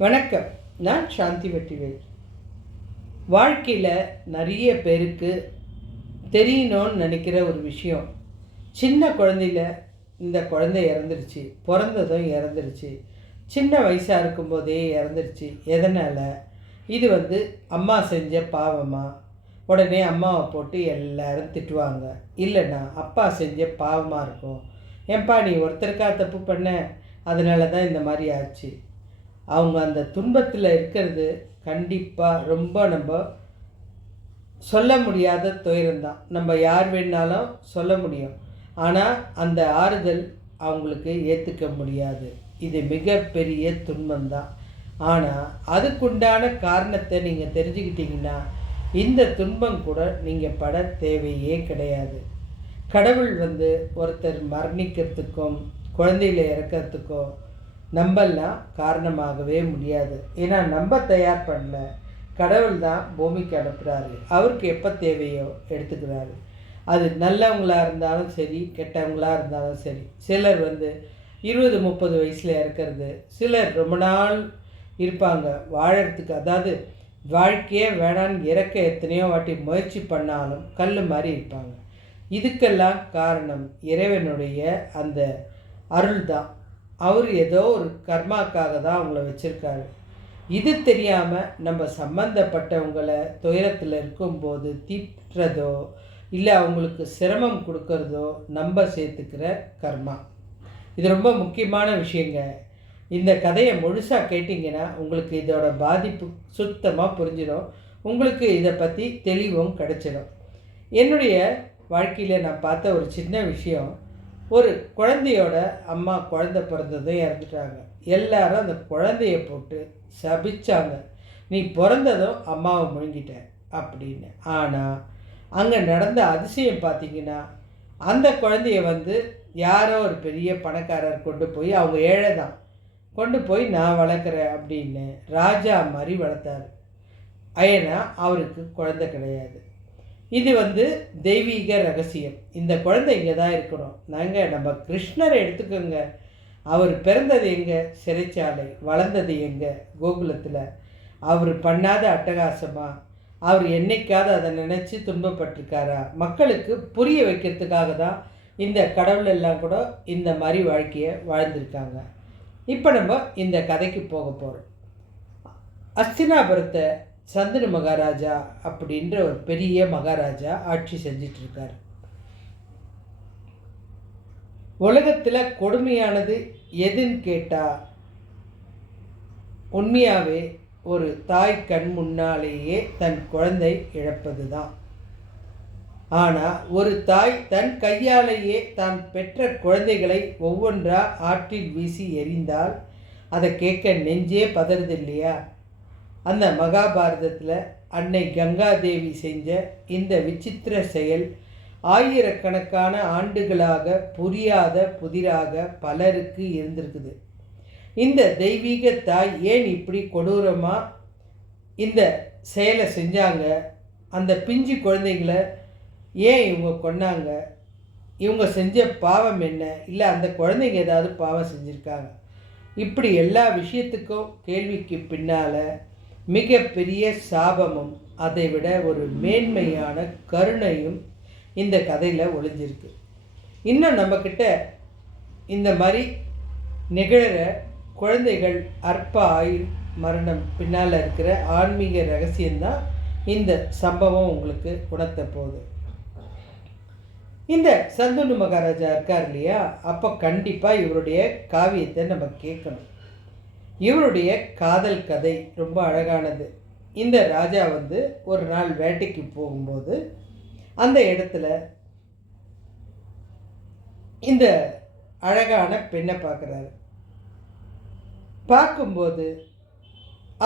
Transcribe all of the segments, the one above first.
வணக்கம். நான் சாந்தி வெற்றிவேல். வாழ்க்கையில் நிறைய பேருக்கு தெரியணும்னு நினைக்கிற ஒரு விஷயம், சின்ன குழந்தையில இந்த குழந்தை இறந்துருச்சு, பிறந்ததும் இறந்துருச்சு, சின்ன வயசாக இருக்கும்போதே இறந்துருச்சு. எதனால்? இது அம்மா செஞ்ச பாவமா? உடனே அம்மாவை போட்டு எல்லாரும் திட்டுவாங்க. இல்லைன்னா அப்பா செஞ்ச பாவமாக இருக்கும். ஏன்பா நீ ஒருத்தருக்கா தப்பு பண்ண, அதனால தான் இந்த மாதிரி ஆச்சு. அவங்க அந்த துன்பத்தில் இருக்கிறது கண்டிப்பாக ரொம்ப நம்ம சொல்ல முடியாத துயரம்தான். நம்ம யார் வேணாலும் சொல்ல முடியும், ஆனால் அந்த ஆறுதல் அவங்களுக்கு ஏற்றுக்க முடியாது. இது மிகப்பெரிய துன்பம்தான். ஆனால் அதுக்குண்டான காரணத்தை நீங்கள் தெரிஞ்சுக்கிட்டிங்கன்னா இந்த துன்பம் கூட நீங்கள் பட தேவையே கிடையாது. கடவுள் ஒருத்தர் மரணிக்கிறதுக்கும் குழந்தையில இறக்கிறதுக்கும் நம்மெல்லாம் காரணமாகவே முடியாது. ஏன்னா நம்ம தயார் பண்ணல, கடவுள் தான் பூமிக்கு அனுப்புகிறாரு. அவருக்கு எப்போ தேவையோ எடுத்துக்கிறாரு. அது நல்லவங்களாக இருந்தாலும் சரி, கெட்டவங்களாக இருந்தாலும் சரி. சிலர் 20-30 வயசில் இறக்கிறது, சிலர் ரொம்ப நாள் இருப்பாங்க வாழறதுக்கு. அதாவது வாழ்க்கையே வேணான்னு இறக்க எத்தனையோ வாட்டி முயற்சி பண்ணாலும் கல் மாதிரி இருப்பாங்க. இதுக்கெல்லாம் காரணம் இறைவனுடைய அந்த அருள் தான். அவர் ஏதோ ஒரு கர்மாக்காக தான் அவங்கள வச்சுருக்காரு. இது தெரியாமல் நம்ம சம்பந்தப்பட்டவங்களை துயரத்தில் இருக்கும்போது திட்டுறதோ இல்லை அவங்களுக்கு சிரமம் கொடுக்கறதோ நம்ம சேர்த்துக்கிற கர்மா. இது ரொம்ப முக்கியமான விஷயங்க. இந்த கதையை முழுசாக கேட்டிங்கன்னா உங்களுக்கு இதோட பாதிப்பு சுத்தமாக புரிஞ்சிடும். உங்களுக்கு இதை பற்றி தெளிவும் கிடைச்சிடும். என்னுடைய வாழ்க்கையில் நான் பார்த்த ஒரு சின்ன விஷயம், ஒரு குழந்தையோட அம்மா குழந்தை பிறந்ததும் இறந்துட்டாங்க. எல்லாரும் அந்த குழந்தைய போட்டு சபிச்சாங்க, நீ பிறந்ததும் அம்மாவை முழுங்கிட்ட அப்படின்னு. ஆனால் அங்கே நடந்த அதிசயம் பார்த்திங்கன்னா, அந்த குழந்தைய யாரோ ஒரு பெரிய பணக்காரர் கொண்டு போய், அவங்க ஏழை தான், கொண்டு போய் நான் வளர்க்குறேன் அப்படின்னு ராஜா மாதிரி வளர்த்தாரு. ஏன்னா அவருக்கு குழந்தை கிடையாது. இது தெய்வீக ரகசியம். இந்த குழந்தை இங்கே தான் இருக்கணும். நம்ம கிருஷ்ணரை எடுத்துக்கோங்க. அவர் பிறந்தது எங்கே? சிறைச்சாலை. வளர்ந்தது எங்கே? கோகுலத்தில். அவர் பண்ணாத அட்டகாசமா? அவர் என்னைக்காவது அதை நினச்சி துன்பப்பட்டிருக்காரா? மக்களுக்கு புரிய வைக்கிறதுக்காக தான் இந்த கடவுள் எல்லாம் கூட இந்த மாதிரி வாழ்க்கையை வாழ்ந்திருக்காங்க. இப்போ நம்ம இந்த கதைக்கு போக போகிறோம். அஸ்தினாபுரத்தை சந்தனு மகாராஜா அப்படின்ற ஒரு பெரிய மகாராஜா ஆட்சி செஞ்சிட்ருக்கார். உலகத்தில் கொடுமையானது எதுன்னு கேட்டால் உண்மையாகவே ஒரு தாய் கண் முன்னாலேயே தன் குழந்தை இழப்பது தான். ஆனால் ஒரு தாய் தன் கையாலேயே தான் பெற்ற குழந்தைகளை ஒவ்வொன்றா ஆற்றில் வீசி எறிந்தால் அதை கேட்க நெஞ்சே பதறது இல்லையா? அந்த மகாபாரதத்தில் அன்னை கங்காதேவி செஞ்ச இந்த விசித்திர செயல் ஆயிரக்கணக்கான ஆண்டுகளாக புரியாத புதிராக பலருக்கு இருந்திருக்குது. இந்த தெய்வீக தாய் ஏன் இப்படி கொடூரமாக இந்த செயலை செஞ்சாங்க? அந்த பிஞ்சு குழந்தைங்களை ஏன் இவங்க கொன்னாங்க? இவங்க செஞ்ச பாவம் என்ன? இல்லை அந்த குழந்தைங்க ஏதாவது பாவம் செஞ்சுருக்காங்க? இப்படி எல்லா விஷயத்துக்கும் கேள்விக்கு பின்னால் மிகப்பெரிய சாபமும் அதை விட ஒரு மேன்மையான கருணையும் இந்த கதையில் ஒளிஞ்சிருக்கு. இன்னும் நம்மக்கிட்ட இந்த மாதிரி நிகழற குழந்தைகள் அற்ப ஆயுள் மரணம் பின்னால் இருக்கிற ஆன்மீக ரகசியம்தான் இந்த சம்பவம் உங்களுக்கு உணர்த்த போகுது. இந்த சந்தனு மகாராஜா இருக்கார் இல்லையா, அப்போ கண்டிப்பாக இவருடைய காவியத்தை நம்ம கேட்கணும். இவருடைய காதல் கதை ரொம்ப அழகானது. இந்த ராஜா ஒரு நாள் வேட்டைக்கு போகும்போது அந்த இடத்துல இந்த அழகான பெண்ணை பார்க்குறாரு. பார்க்கும்போது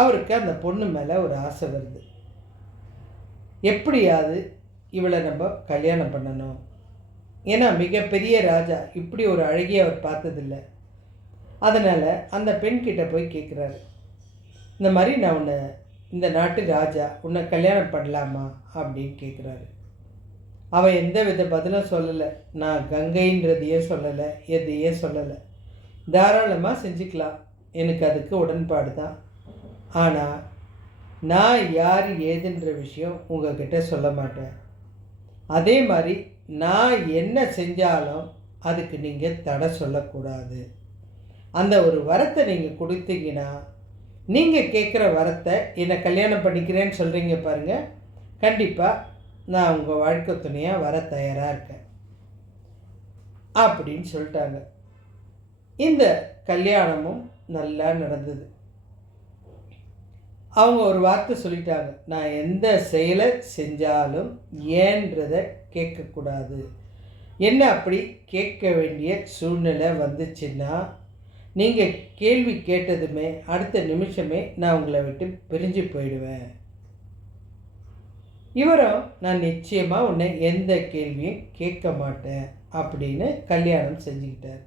அவருக்கு அந்த பொண்ணு மேலே ஒரு ஆசை வருது. எப்படியாவது இவளை நம்ம கல்யாணம் பண்ணணும். ஏன்னா மிகப்பெரிய ராஜா, இப்படி ஒரு அழகிய அவர் பார்த்ததில்லை. அதனால் அந்த பெண்கிட்ட போய் கேட்குறாரு, இந்த மாதிரி நான் இந்த நாட்டு ராஜா, உன்னை கல்யாணம் பண்ணலாமா அப்படின்னு கேட்குறாரு. அவன் எந்த வித பதிலும் சொல்லலை. நான் கங்கைன்றதையே சொல்லலை, எதையே சொல்லலை. தாராளமாக செஞ்சுக்கலாம், எனக்கு அதுக்கு உடன்பாடு தான் ஆனால் நான் யார் ஏதுன்ற விஷயம் உங்ககிட்ட சொல்ல மாட்டேன். அதே மாதிரி நான் என்ன செஞ்சாலும் அதுக்கு நீங்கள் தடை சொல்லக்கூடாது. அந்த ஒரு வரத்தை நீங்கள் கொடுத்தீங்கன்னா, நீங்கள் கேட்குற வரத்தை என்னை கல்யாணம் பண்ணிக்கிறேன்னு சொல்கிறீங்க பாருங்கள், கண்டிப்பாக நான் உங்கள் வாழ்க்கை துணையாக வர தயாராக இருக்கேன் அப்படின்னு சொல்லிட்டாங்க. இந்த கல்யாணமும் நல்லா நடந்தது. அவங்க ஒரு வார்த்தை சொல்லிட்டாங்க, நான் எந்த செயலை செஞ்சாலும் ஏன்றதை கேட்கக்கூடாது. என்ன அப்படி கேட்க வேண்டிய சூழ்நிலை வந்துச்சுன்னா, நீங்கள் கேள்வி கேட்டதுமே அடுத்த நிமிஷமே நான் உங்களை விட்டு பிரிஞ்சு போயிடுவேன். இவரும் நான் நிச்சயமாக உன்னை எந்த கேள்வியும் கேட்க மாட்டேன் அப்படின்னு கல்யாணம் செஞ்சுக்கிட்டார்.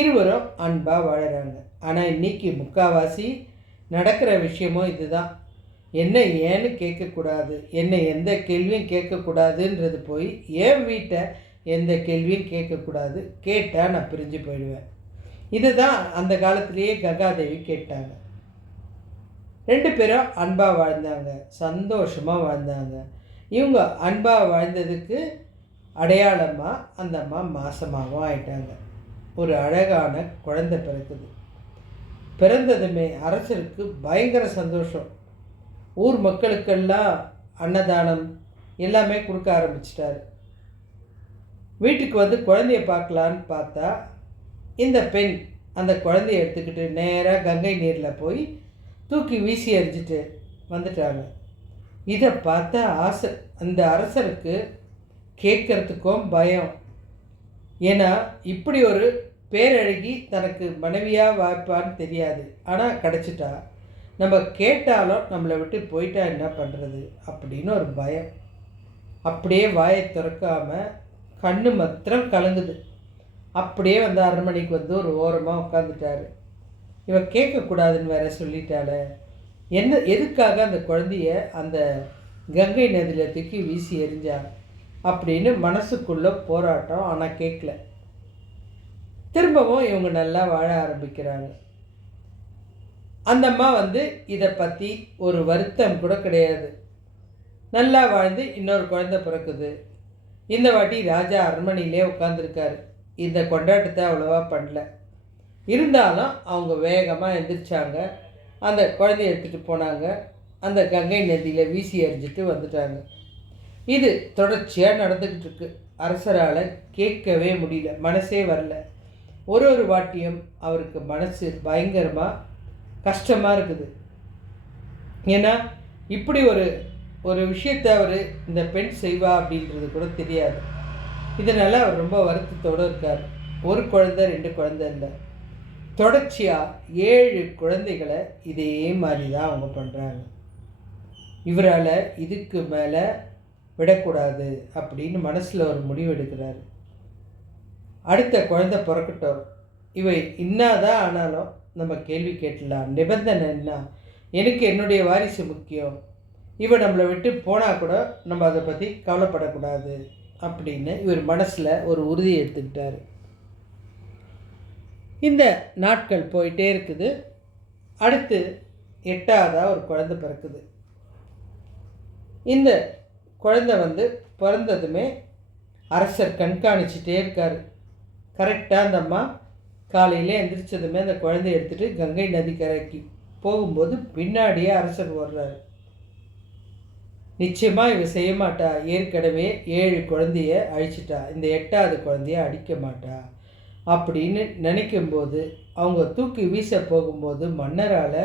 இருவரும் அன்பாக வாழறாங்க. ஆனால் இன்றைக்கி முக்கால்வாசி நடக்கிற விஷயமும் இதுதான். என்ன ஏன்னு கேட்கக்கூடாது, என்னை எந்த கேள்வியும் கேட்கக்கூடாதுன்றது போய் என் வீட்டை எந்த கேள்வியும் கேட்கக்கூடாது, கேட்டால் நான் பிரிஞ்சு போயிடுவேன். இதுதான் அந்த காலத்திலேயே கங்காதேவி கேட்டாங்க. 2 பேரும் அன்பாக வாழ்ந்தாங்க, சந்தோஷமாக வாழ்ந்தாங்க. இவங்க அன்பாக வாழ்ந்ததுக்கு அடையாளமாக அந்த அம்மா மாசமாகவும் ஆயிட்டாங்க. ஒரு அழகான குழந்தை பிறக்குது. பிறந்ததுமே அரசருக்கு பயங்கர சந்தோஷம். ஊர் மக்களுக்கெல்லாம் அன்னதானம் எல்லாமே கொடுக்க ஆரம்பிச்சிட்டாரு. வீட்டுக்கு வந்து குழந்தைய பார்க்கலான்னு பார்த்தா, இந்த பெண் அந்த குழந்தைய எடுத்துக்கிட்டு நேராக கங்கை நீரில் போய் தூக்கி வீசி எறிஞ்சிட்டு வந்துட்டாங்க. இதை பார்த்தா அந்த அரசருக்கு கேட்கறதுக்கும் பயம். ஏன்னா இப்படி ஒரு பேரழகி தனக்கு மனைவியாக வாய்ப்பான்னு தெரியாது. ஆனால் கிடச்சிட்டா, நம்ம கேட்டாலும் நம்மளை விட்டு போயிட்டா என்ன பண்ணுறது அப்படின்னு ஒரு பயம். அப்படியே வாயை திறக்காமல் கண்ணு மாத்திரம் கலங்குது. அப்படியே வந்து அரண்மனைக்கு வந்து ஒரு ஓரமாக உட்காந்துட்டாரு. இவன் கேட்கக்கூடாதுன்னு வேற சொல்லிட்டால, எதுக்காக அந்த குழந்தைய அந்த கங்கை நதியில் தூக்கி வீசி எறிஞ்சா அப்படின்னு மனசுக்குள்ளே போராட்டம். ஆனால் கேட்கல. திரும்பவும் இவங்க நல்லா வாழ ஆரம்பிக்கிறாங்க. அந்த அம்மா வந்து இதை பற்றி ஒரு வருத்தம் கூட கிடையாது. நல்லா வாழ்ந்து இன்னொரு குழந்தை பிறக்குது. இந்த வாட்டி ராஜா அரண்மனையிலே உட்காந்துருக்காரு. இந்த கொண்டாட்டத்தை அவ்வளோவா பண்ணல. இருந்தாலும் அவங்க வேகமாக எந்திரிச்சாங்க. அந்த குழந்தைய எடுத்துகிட்டு போனாங்க. அந்த கங்கை நதியில் வீசி எறிஞ்சிட்டு வந்துட்டாங்க. இது தொடர்ச்சியாக நடந்துக்கிட்டு இருக்கு. அரசரால் கேட்கவே முடியல, மனசே வரல. ஒரு வாட்டியும் அவருக்கு மனசு பயங்கரமாக கஷ்டமாக இருக்குது. ஏன்னா இப்படி ஒரு விஷயத்தை அவர் இந்த பெண் செய்வா அப்படின்றது கூட தெரியாது. இதனால் அவர் ரொம்ப வருத்தத்தோடு இருக்கார். ஒரு குழந்தை 2 குழந்தை இல்லை, தொடர்ச்சியாக 7 குழந்தைகளை இதே மாதிரி தான் அவங்க பண்ணுறாங்க. இவரால் இதுக்கு மேலே விடக்கூடாது அப்படின்னு மனசில் ஒரு முடிவு எடுக்கிறாரு. அடுத்த குழந்தை பிறக்கட்டும், இவை இன்னாதான் ஆனாலும் நம்ம கேள்வி கேட்டலாம். நிபந்தனை என்ன, எனக்கு என்னுடைய வாரிசு முக்கியம். இவன் நம்மளை விட்டு போனால் கூட நம்ம அதை பற்றி கவலைப்படக்கூடாது அப்படின்னு இவர் மனசில் ஒரு உறுதியை எடுத்துக்கிட்டார். இந்த நாட்கள் போயிட்டே இருக்குது. அடுத்து 8ஆவதாக ஒரு குழந்தை பிறக்குது. இந்த குழந்தை வந்து பிறந்ததுமே அரசர் கண்காணிச்சிட்டே இருக்கார். கரெக்டாக அந்த அம்மா காலையில் எந்திரிச்சதுமே அந்த குழந்தைய எடுத்துகிட்டு கங்கை நதிக்கரைக்கு போகும்போது பின்னாடியே அரசர் வர்றாரு. நிச்சயமாக இவ செய்ய மாட்டா, ஏற்கனவே 7 குழந்தைய அழிச்சிட்டா, இந்த 8ஆவது குழந்தைய அடிக்க மாட்டா அப்படின்னு நினைக்கும்போது அவங்க தூக்கி வீச போகும்போது மன்னரால்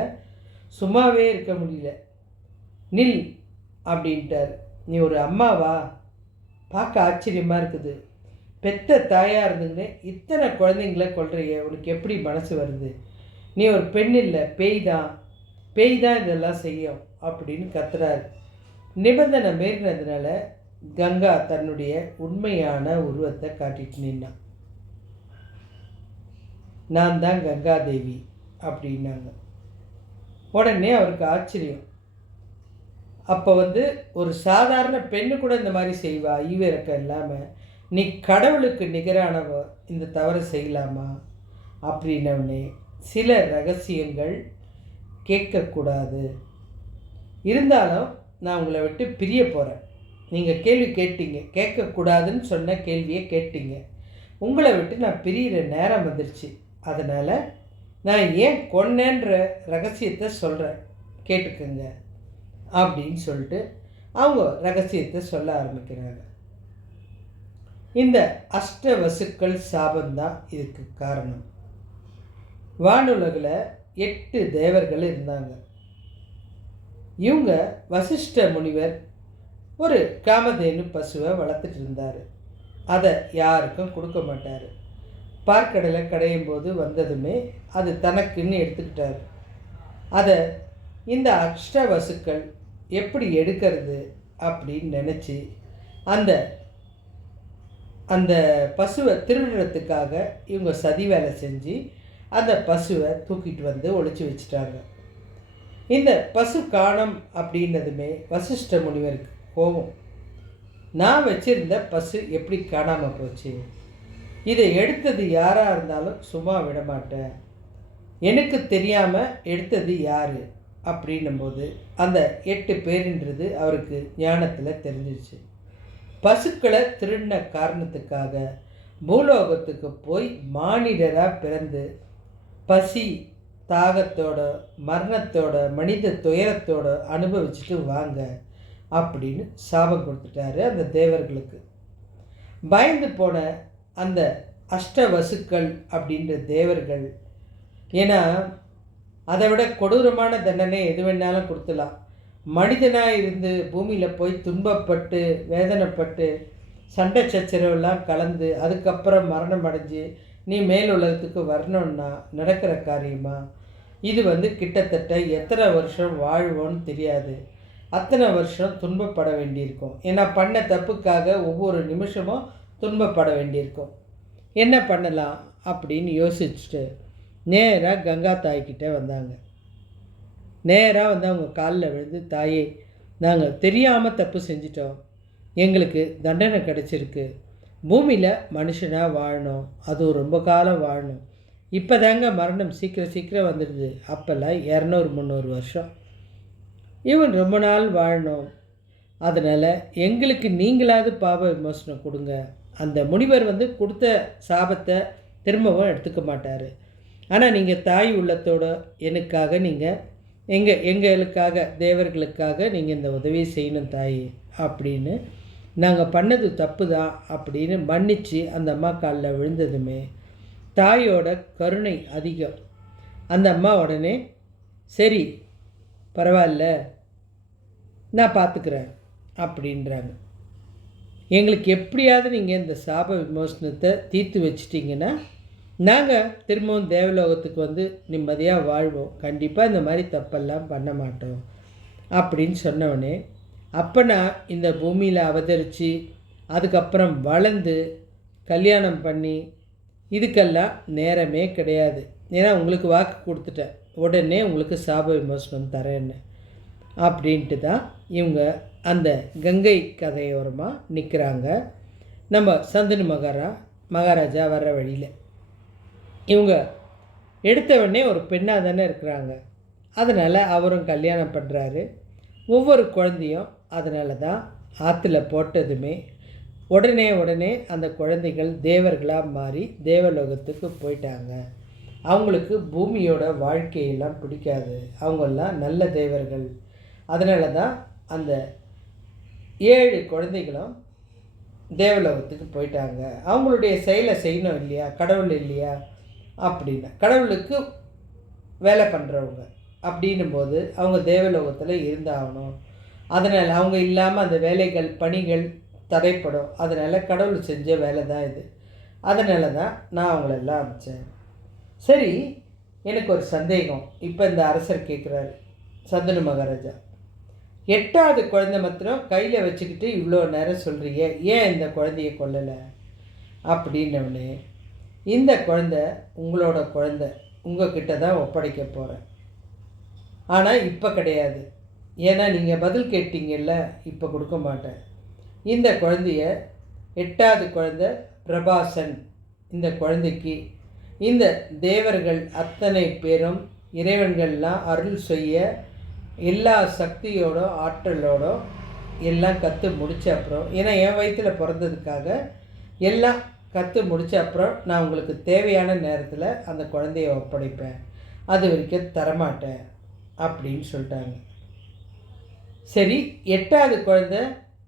சும்மாவே இருக்க முடியல. நில் அப்படின்ட்டார். நீ ஒரு அம்மாவா? பார்க்க ஆச்சரியமாக இருக்குது. பெத்த தாயாக இருந்துங்கன்னு இத்தனை குழந்தைங்கள கொல்றிய, உனக்கு எப்படி மனசு வருது? நீ ஒரு பெண் இல்லை, பேய் தான் இதெல்லாம் செய்யும் அப்படின்னு கத்துறாரு. நிபந்தனை மீறினதுனால கங்கா தன்னுடைய உண்மையான உருவத்தை காட்டிட்டு நின்னான். நான் தான் கங்காதேவி அப்படின்னாங்க. உடனே அவருக்கு ஆச்சரியம். அப்போ வந்து ஒரு சாதாரண பெண்ணு கூட இந்த மாதிரி செய்வா, ஈவிரக்கம் இல்லாமல்? நீ கடவுளுக்கு நிகரானவ, இந்த தவறை செய்யலாமா அப்படின்னே சில ரகசியங்கள் கேட்கக்கூடாது. இருந்தாலும் நான் உங்களை விட்டு பிரிய போகிறேன். நீங்கள் கேள்வி கேட்டீங்க, கேட்கக்கூடாதுன்னு சொன்ன கேள்வியை கேட்டீங்க. உங்களை விட்டு நான் பிரிகிற நேரம் வந்துருச்சு. அதனால் நான் ஏன் கொன்னேன்ற ரகசியத்தை சொல்கிறேன், கேட்டுக்கோங்க அப்படின்னு சொல்லிட்டு அவங்க ரகசியத்தை சொல்ல ஆரம்பிக்கிறாங்க. இந்த அஷ்டவசுக்கள் சாபந்தான் இதுக்கு காரணம். வானுலகில் 8 தேவர்கள் இருந்தாங்க. இவங்க வசிஷ்ட முனிவர் ஒரு காமதேனு பசுவை வளர்த்துட்டு இருந்தார். அதை யாருக்கும் கொடுக்க மாட்டார். பார்க்கடலை கடையும் போது வந்ததுமே அது தனக்குன்னு எடுத்துக்கிட்டார். அதை இந்த அஷ்டவசுக்கள் எப்படி எடுக்கிறது அப்படின்னு நினச்சி அந்த அந்த பசுவை திருடுறதுக்காக இவங்க சதி வேலை செஞ்சு அந்த பசுவை தூக்கிட்டு வந்து ஒழிச்சு வச்சுட்டாங்க. இந்த பசு காணம் அப்படின்னதுமே வசிஷ்ட முனிவருக்கு கோபம். நான் வச்சிருந்த பசு எப்படி காணாமல் போச்சு? இதை எடுத்தது யாராக இருந்தாலும் சும்மா விட மாட்டேன். எனக்கு தெரியாமல் எடுத்தது யார் அப்படின்னும்போது அந்த 8 பேருன்றது அவருக்கு ஞானத்தில் தெரிஞ்சிச்சு. பசுக்களை திருடின காரணத்துக்காக பூலோகத்துக்கு போய் மானிடராக பிறந்து பசி தாகத்தோட மரணத்தோட மனித துயரத்தோட அனுபவிச்சுட்டு வாங்க அப்படின்னு சாபம் கொடுத்துட்டாரு அந்த தேவர்களுக்கு. பயந்து போன அந்த அஷ்டவசுக்கள் அப்படின்ற தேவர்கள், ஏன்னா அதை விட கொடூரமான தண்டனை எது வேணாலும் கொடுத்துலாம். மனிதனாக இருந்து பூமியில் போய் துன்பப்பட்டு வேதனைப்பட்டு சண்டை சச்சரவெல்லாம் கலந்து அதுக்கப்புறம் மரணம் அடைஞ்சு நீ மேல் உலகத்துக்கு வரணுன்னா நடக்கிற காரியமா? இது கிட்டத்தட்ட எத்தனை வருஷம் வாழ்வோன்னு தெரியாது. அத்தனை வருஷம் துன்பப்பட வேண்டியிருக்கும். ஏன்னா பண்ண தப்புக்காக ஒவ்வொரு நிமிஷமும் துன்பப்பட வேண்டியிருக்கும். என்ன பண்ணலாம் அப்படின்னு யோசிச்சுட்டு நேராக கங்கா தாய்கிட்ட வந்தாங்க. நேராக அவங்க காலில் விழுந்து, தாயே, நாங்கள் தெரியாமல் தப்பு செஞ்சிட்டோம், எங்களுக்கு தண்டனை கிடச்சிருக்கு, பூமியில் மனுஷனாக வாழணும், அதுவும் ரொம்ப காலம் வாழணும், இப்போ தாங்க மரணம் சீக்கிரம் வந்துடுது, அப்போல்லாம் 200-300 வருஷம், இவன் ரொம்ப நாள் வாழணும், அதனால் எங்களுக்கு நீங்களாவது பாப விமோசனம் கொடுங்க. அந்த முனிவர் கொடுத்த சாபத்தை திரும்பவும் எடுத்துக்க மாட்டார். ஆனால் நீங்கள் தாய் உள்ளத்தோட எனக்காக நீங்கள் எங்களுக்காக தேவர்களுக்காக நீங்கள் இந்த உதவியை செய்யணும் தாய் அப்படின்னு, நாங்கள் பண்ணது தப்பு தான் அப்படின்னு மன்னித்து அந்த அம்மா காலில் விழுந்ததுமே தாயோட கருணை அதிகம். அந்த அம்மா உடனே சரி பரவாயில்ல நான் பார்த்துக்கிறேன் அப்படின்றாங்க. எங்களுக்கு எப்படியாவது நீங்கள் இந்த சாப விமோசனத்தை தீர்த்து வச்சிட்டிங்கன்னா நாங்கள் திரும்பவும் தேவலோகத்துக்கு நிம்மதியாக வாழ்வோம், கண்டிப்பாக இந்த மாதிரி தப்பெல்லாம் பண்ண மாட்டோம் அப்படின்னு சொன்னவொடனே, அப்போ நான் இந்த பூமியில் அவதரித்து அதுக்கப்புறம் வளர்ந்து கல்யாணம் பண்ணி இதுக்கெல்லாம் நேரமே கிடையாது. ஏன்னா உங்களுக்கு வாக்கு கொடுத்துட்டேன், உடனே உங்களுக்கு சாப விமோசனம் தரேன்னு அப்படின்ட்டு தான் இவங்க அந்த கங்கை கதையோரமாக நிற்கிறாங்க. நம்ம சந்தனு மகாராஜா வர்ற வழியில் இவங்க எடுத்தவொடனே ஒரு பெண்ணாக தானே இருக்கிறாங்க. அதனால் அவரும் கல்யாணம் பண்ணுறாரு. ஒவ்வொரு குழந்தையும் அதனால தான் ஆற்றுல போட்டதுமே உடனே அந்த குழந்தைகள் தேவர்களாக மாறி தேவலோகத்துக்கு போயிட்டாங்க. அவங்களுக்கு பூமியோட வாழ்க்கையெல்லாம் பிடிக்காது, அவங்கெல்லாம் நல்ல தேவர்கள். அதனால தான் அந்த 7 குழந்தைகளும் தேவலோகத்துக்கு போயிட்டாங்க. அவங்களுடைய செயலை செய்யணும் இல்லையா, கடவுள் இல்லையா அப்படின்னா, கடவுளுக்கு வேலை பண்ணுறவங்க அப்படின்னும் போது அவங்க தேவலோகத்தில் இருந்தாகணும். அதனால் அவங்க இல்லாமல் அந்த வேலைகள் பணிகள் தடைப்படும். அதனால் கடவுள் செஞ்ச வேலை தான் இது. அதனால தான் நான் அவங்களெல்லாம் அனுப்பிச்சேன். சரி, எனக்கு ஒரு சந்தேகம். இப்போ இந்த அரசர் கேட்குறாரு, சந்தனு மகாராஜா, 8வது குழந்தை மாத்திரம் கையில் வச்சுக்கிட்டு இவ்வளோ நேரம் சொல்கிறீங்க, ஏன் இந்த குழந்தைய கொல்லலை அப்படின்னோடனே, இந்த குழந்தை உங்களோட குழந்தை, உங்ககிட்ட தான் ஒப்படைக்க போகிறேன். ஆனால் இப்போ கிடையாது, ஏன்னா நீங்கள் பதில் கேட்டீங்கல்ல, இப்போ கொடுக்க மாட்டேன். இந்த குழந்தைய 8வது குழந்தை பிரபாசன், இந்த குழந்தைக்கு இந்த தேவர்கள் அத்தனை பேரும் இறைவன்கள்லாம் அருள் செய்ய எல்லா சக்தியோட ஆற்றலோட எல்லாம் கற்று முடித்த அப்புறம், ஏன்னா என் வயிற்றில் பிறந்ததுக்காக எல்லாம் கற்று முடித்த அப்புறம் நான் உங்களுக்கு தேவையான நேரத்தில் அந்த குழந்தைய ஒப்படைப்பேன், அது வரைக்கும் தரமாட்டேன் அப்படின்னு சொல்லிட்டாங்க. சரி, 8வது குழந்தை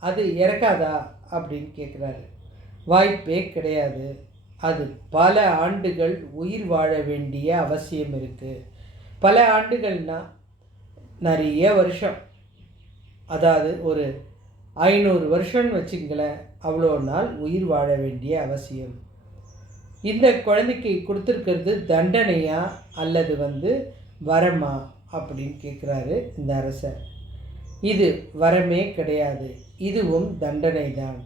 அது இறக்காதா அப்படின்னு கேட்குறாரு. வாய்ப்பே கிடையாது. அது பல ஆண்டுகள் உயிர் வாழ வேண்டிய அவசியம் இருக்குது. பல ஆண்டுகள்னால் நிறைய வருஷம், அதாவது ஒரு 500 வருஷம்னு வச்சுங்களேன், அவ்வளோ நாள் உயிர் வாழ வேண்டிய அவசியம். இந்த குழந்தைக்கு கொடுத்துருக்கிறது தண்டனையா அல்லது வரமா அப்படின்னு கேட்குறாரு இந்த அரசர். இது வரமே கிடையாது, இதுவும் தண்டனை தான்.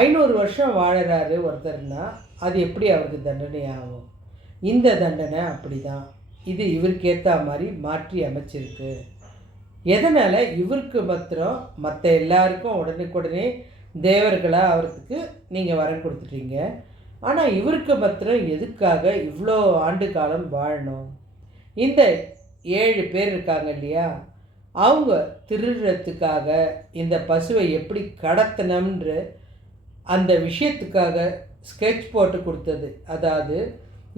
500 வருஷம் வாழறாரு ஒருத்தர்னா அது எப்படி அவருக்கு தண்டனை ஆகும்? இந்த தண்டனை அப்படி தான். இது இவருக்கு ஏற்ற மாதிரி மாற்றி அமைச்சிருக்கு. எதனால் இவருக்கு மாத்திரம் மற்ற எல்லாருக்கும் உடனுக்குடனே தேவர்களாக அவருக்கு நீங்கள் வரம் கொடுத்துட்டீங்க, ஆனால் இவருக்கு மாத்திரம் எதுக்காக இவ்வளோ ஆண்டு காலம் வாழணும்? இந்த 7 பேர் இருக்காங்க இல்லையா, அவங்க திருடுறதுக்காக இந்த பசுவை எப்படி கடத்தணும்ன்ற அந்த விஷயத்துக்காக ஸ்கெட்ச் போட்டு கொடுத்தது, அதாவது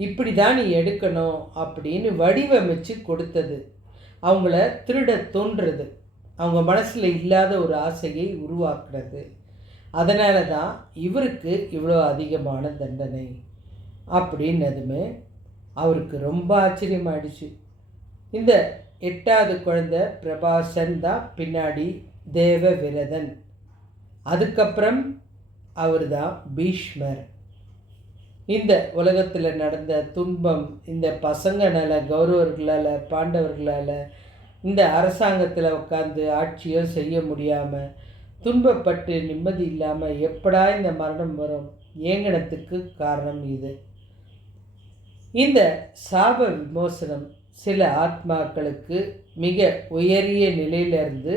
இப்படி தான் நீ எடுக்கணும் அப்படின்னு வடிவமைச்சு கொடுத்தது, அவங்கள திருட தோன்றுறது, அவங்க மனசில் இல்லாத ஒரு ஆசையை உருவாக்குறது. அதனால தான் இவருக்கு இவ்வளோ அதிகமான தண்டனை அப்படின்னதுமே அவருக்கு ரொம்ப ஆச்சரியமாயிடுச்சு. இந்த 8வது குழந்தை பிரபாசன் தான் பின்னாடி தேவ விரதன். அதுக்கப்புறம் அவர் தான் பீஷ்மர். இந்த உலகத்தில் நடந்த துன்பம், இந்த பசங்களால், கௌரவர்களால், பாண்டவர்களால் இந்த அரசாங்கத்தில் உட்காந்து ஆட்சியோ செய்ய முடியாமல் துன்பப்பட்டு நிம்மதி இல்லாமல் எப்படா இந்த மரணம் வரும் ஏங்கனத்துக்கு காரணம் இது. இந்த சாப விமோசனம் சில ஆத்மாக்களுக்கு மிக உயரிய நிலையிலிருந்து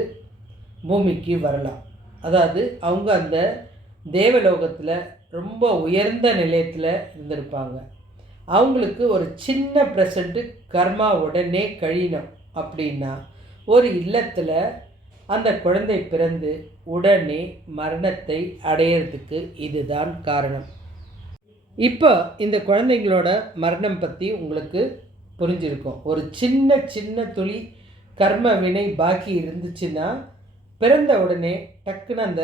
பூமிக்கு வரலாம். அதாவது அவங்க அந்த தேவலோகத்தில் ரொம்ப உயர்ந்த நிலையத்தில் இருந்திருப்பாங்க. அவங்களுக்கு ஒரு சின்ன ப்ரெசண்ட்டு கர்மா உடனே கழியணும் அப்படின்னா ஒரு இல்லத்தில் அந்த குழந்தை பிறந்து உடனே மரணத்தை அடையிறதுக்கு இதுதான் காரணம். இப்போ இந்த குழந்தைங்களோட மரணம் பற்றி உங்களுக்கு புரிஞ்சிருக்கும். ஒரு சின்ன சின்ன துளி கர்ம வினை பாக்கி இருந்துச்சுன்னா பிறந்த உடனே டக்குன்னு அந்த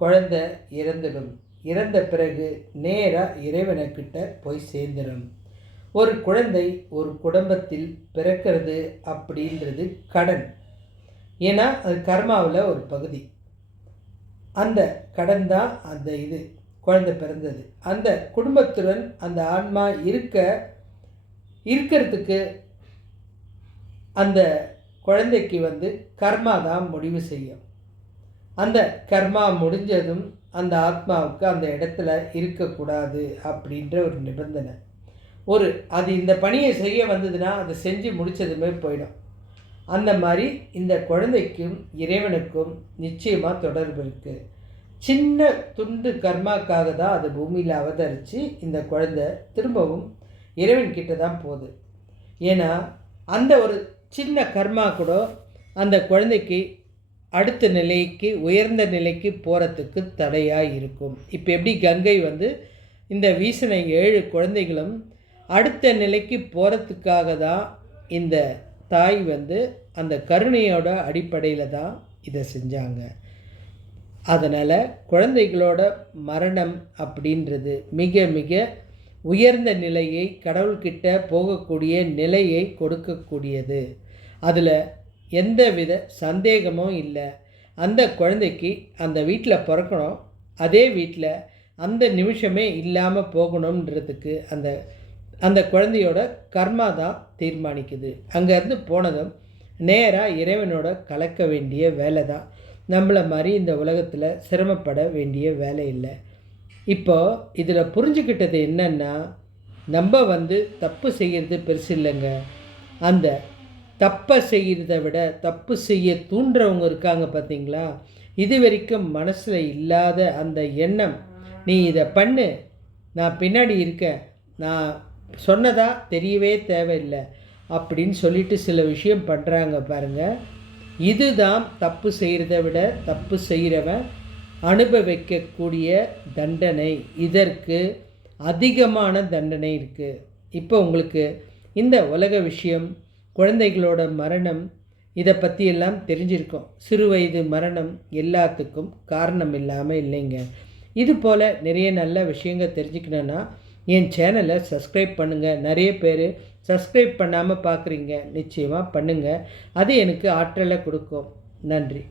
குழந்தை இறந்துடும். இறந்த பிறகு நேராக இறைவனுக்கிட்ட போய் சேர்ந்துடும். ஒரு குழந்தை ஒரு குடும்பத்தில் பிறக்கிறது அப்படின்றது கடன், ஏன்னா அது கர்மாவில் ஒரு பகுதி. அந்த கடன் தான் அந்த குழந்தை பிறந்தது. அந்த குடும்பத்துடன் அந்த ஆன்மா இருக்கிறதுக்கு அந்த குழந்தைக்கு கர்மா தான் முடிவு செய்யும். அந்த கர்மா முடிஞ்சதும் அந்த ஆத்மாவுக்கு அந்த இடத்துல இருக்கக்கூடாது அப்படின்ற ஒரு நிபந்தனை. அது இந்த பணியை செய்ய வந்ததுன்னா அதை செஞ்சு முடித்ததுமே போயிடும். அந்த மாதிரி இந்த குழந்தைக்கும் இறைவனுக்கும் நிச்சயமாக தொடர்பு இருக்குது. சின்ன துண்டு கர்மாக்காக தான் அது பூமியில் அவதரித்து இந்த குழந்தை திரும்பவும் இறைவன்கிட்ட தான் போகுது. ஏன்னா அந்த ஒரு சின்ன கர்மா கூட அந்த குழந்தைக்கு அடுத்த நிலைக்கு உயர்ந்த நிலைக்கு போகிறதுக்கு தடையாக இருக்கும். இப்போ எப்படி கங்கை இந்த வீசின 7 குழந்தைகளும் அடுத்த நிலைக்கு போகிறதுக்காக தான் இந்த தாய் அந்த கருணையோட அடிப்படையில் தான் இதை செஞ்சாங்க. அதனால் குழந்தைகளோட மரணம் அப்படின்றது மிக மிக உயர்ந்த நிலையை, கடவுள்கிட்ட போகக்கூடிய நிலையை கொடுக்கக்கூடியது. அதில் எந்தவித சந்தேகமும் இல்லை. அந்த குழந்தைக்கு அந்த வீட்டில் பிறக்கணும், அதே வீட்டில் அந்த நிமிஷமே இல்லாமல் போகணுன்றதுக்கு அந்த குழந்தையோட கர்மா தான் தீர்மானிக்குது. அங்கேருந்து போனதும் நேராக இறைவனோட கலக்க வேண்டிய வேலை தான். நம்மளை மாதிரி இந்த உலகத்தில் சிரமப்பட வேண்டிய வேலை இல்லை. இப்போது இதில் புரிஞ்சுக்கிட்டது என்னென்னா, நம்ம தப்பு செய்கிறது பெருசு இல்லைங்க. அந்த தப்பை செய்கிறத விட தப்பு செய்ய தூண்டுறவங்க இருக்காங்க பார்த்தீங்களா, இது வரைக்கும் மனசில் இல்லாத அந்த எண்ணம், நீ இதை பண்ணு, நான் பின்னாடி இருக்கேன், நான் சொன்னதா தெரியவே தேவையில்லை அப்படின்னு சொல்லிட்டு சில விஷயம் பண்ணுறாங்க பாருங்கள். இதுதான் தப்பு செய்கிறத விட தப்பு செய்கிறவன் அனுபவிக்கக்கூடிய தண்டனை. இதற்கு அதிகமான தண்டனை இருக்குது. இப்போ உங்களுக்கு இந்த உலக விஷயம், குழந்தைகளோட மரணம், இதை பற்றியெல்லாம் தெரிஞ்சிருக்கும். சிறு வயது மரணம் எல்லாத்துக்கும் காரணம் இல்லாமல் இல்லைங்க. இது போல் நிறைய நல்ல விஷயங்கள் தெரிஞ்சுக்கணுன்னா என் சேனலை சப்ஸ்கிரைப் பண்ணுங்கள். நிறைய பேர் சப்ஸ்கிரைப் பண்ணாமல் பார்க்குறீங்க. நிச்சயமாக பண்ணுங்கள். அது எனக்கு ஆற்றலை கொடுக்கும். நன்றி.